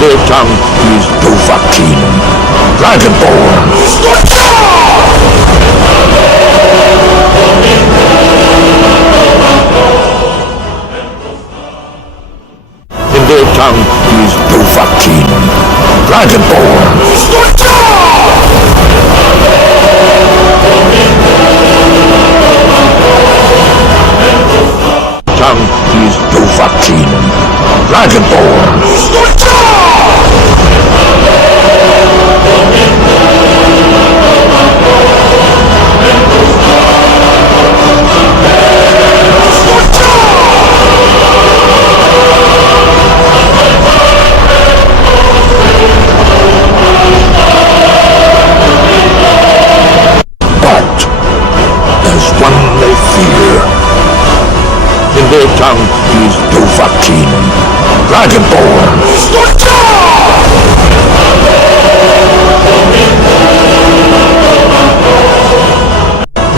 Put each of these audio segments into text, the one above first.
their tongue is Dovahkiin, Dragonborn. In their tongue is Dovahkiin, Dragonborn. Tongue is Dovahkiin, Dragonborn. Their tongue is Dovahkiin, Dragonborn.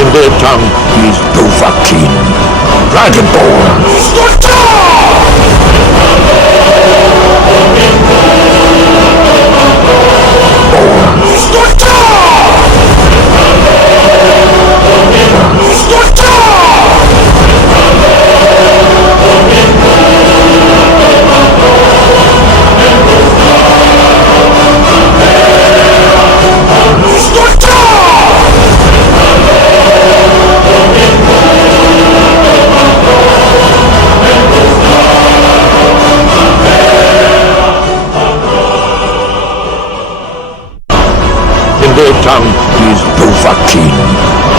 In their tongue is Dovahkiin, Dragonborn. their town is Dovahkiin.